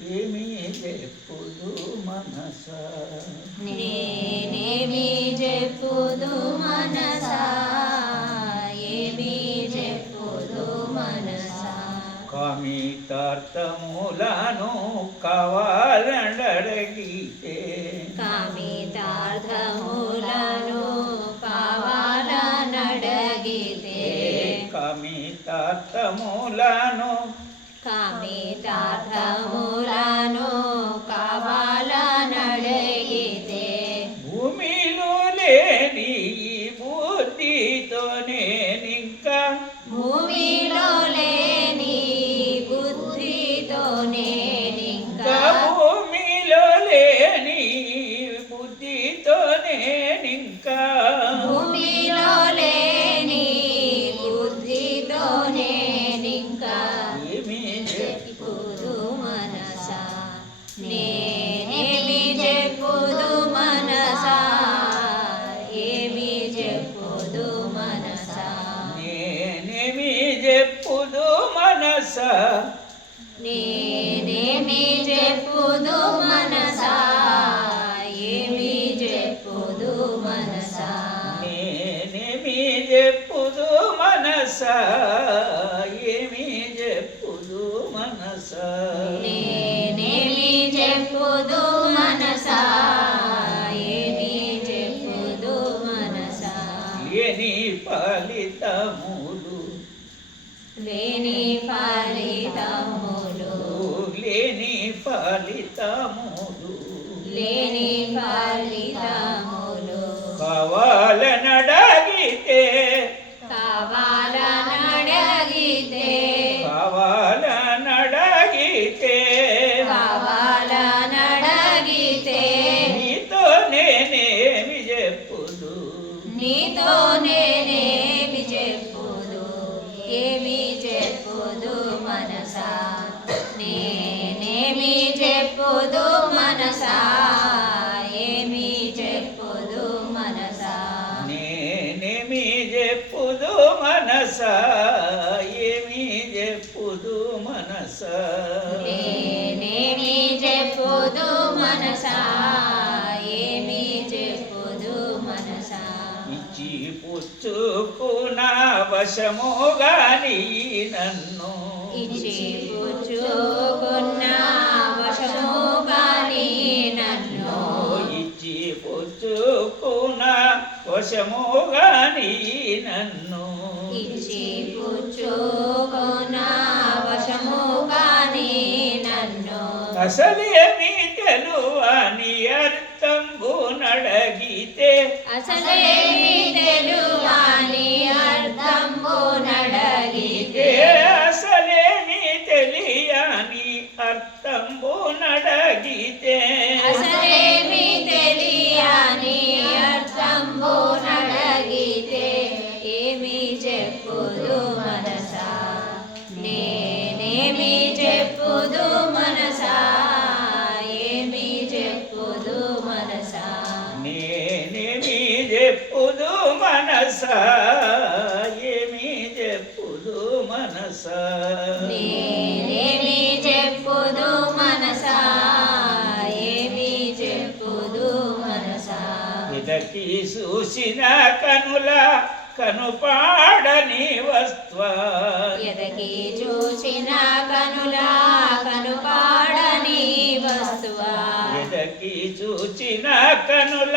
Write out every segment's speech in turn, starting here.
ఏమి చెప్పుదు మనస. నేనేమి చెప్పుదు మనసా. ఏమి చెప్పుదు మనసా. కామితార్థములను కావాలడగితే కామితార్థములను కావాలనడగితే. కామితార్థములను లేని ఫలితములు. లేని ఫలితములు. లేని ఫలితములు మనస ఏమి చెప్పుదు మనస. నేనేమి చెప్పుదు మనసా ఏమి చెప్పుదు మనసా. ఇచ్చి పుచ్చుకున్న వశము గాని నన్ను. ఇచ్చి పుచ్చుకున్న వశము కాని నన్ను. ఇచ్చి పుచ్చుకున్న వశము గాని నన్ను. పుచ్చుకున్న వశము కాని నన్ను అసలేమి తెలువని అర్థంబు నడగితే. అసలేమి తెలువాని అర్థంబు నడగితే. అసలేమి తెలియని అర్థంబు నడగితే. అసలేమి తెలియని ఏమి చెప్పుదు మనస? నేనేమి చెప్పుదు మనసా? ఏమి చెప్పుదు మనసా? ఇదకి చూసిన కనుల కనుపాడని వస్త్వ ఎదకి చూసిన కనుల కనుపాడని వస్తువా ఎదకి చూచిన కనుల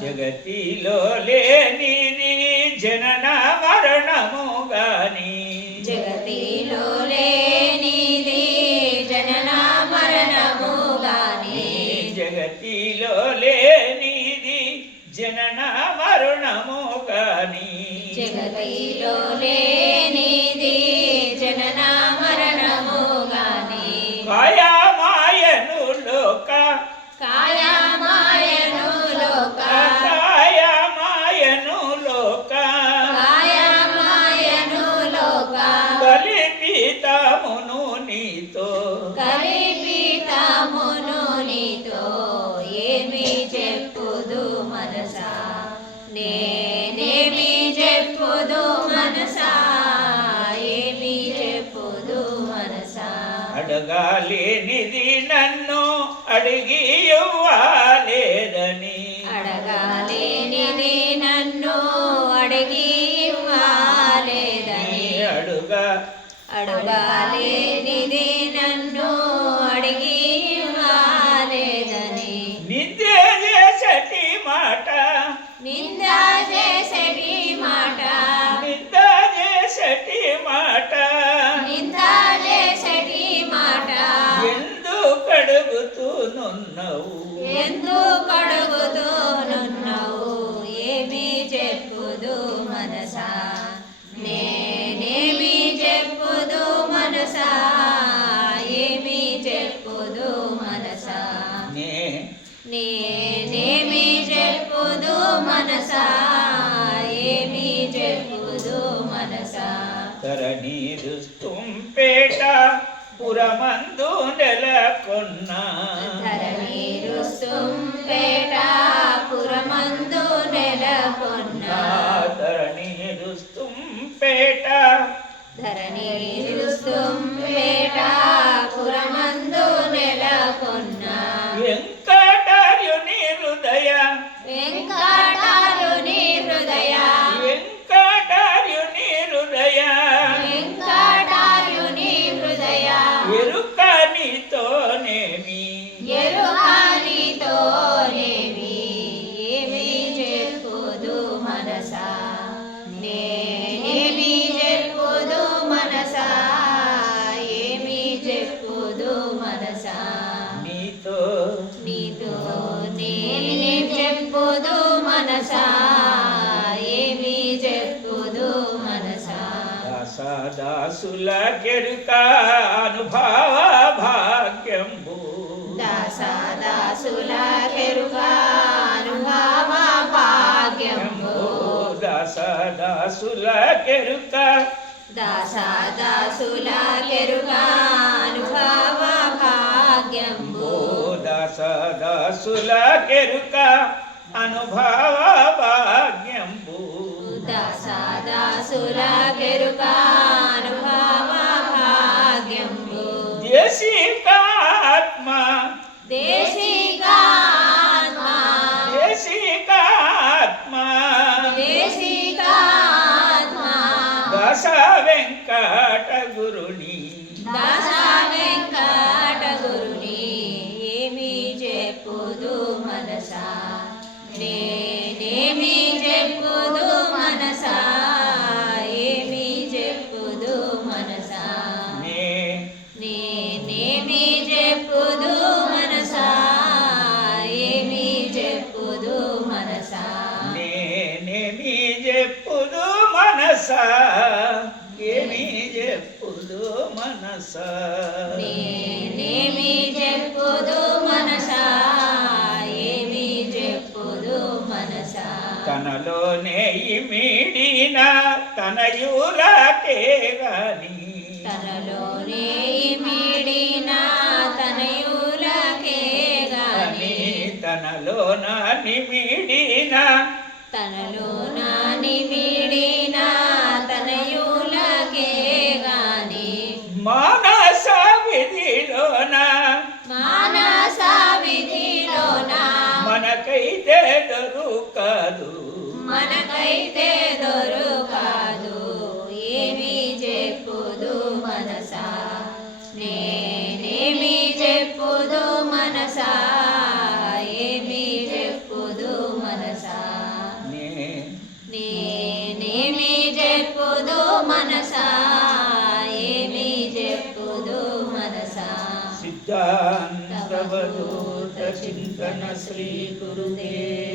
జగతిలో లేనిది జనన మరణము గాని. జగతిలో లేనిది జనన మరణము గాని. జగతిలో లేనిది జనన మరణము గాని. జగతిలో లేనిది జనన మరణము గాని. కాయమాయను అడగాలేనిది నన్ను అడిగి నెలకొన్న ధరణీరుస్తుంపేట పురమందు నెలకొన్న. తరణీరు స్తుంపేట ధరణీరుస్తుంపేట మనసా ఏమి చెప్పుదు మనసా. దాసదాసుల కెరుక అనుభవ భాగ్యంబు. దాసదాసుల కెరుగా అనుభవ భాగ్యంబు. దాసదాసుల కెరుక దాసదాసుల కెరుగా అనుభవ భాగ్యంబు. దాసదాసుల కెరుక అనుభవ భాగ్యంబు దాసదాసుల కెరుగా అనుభవ భాగ్యంబు దేశికాత్మ తనలోనే ఇమిడిన తనయులకే గాని తనలోనే మిడిన తనయులకే గాని అని తనలోన నిమిడిన. తనలో నాని మిడిన తనయులకే గాని మానస విధిలోన. మానస విధిలోన. మనకైతే దొరుకదు. गणश्रीगुरुदेव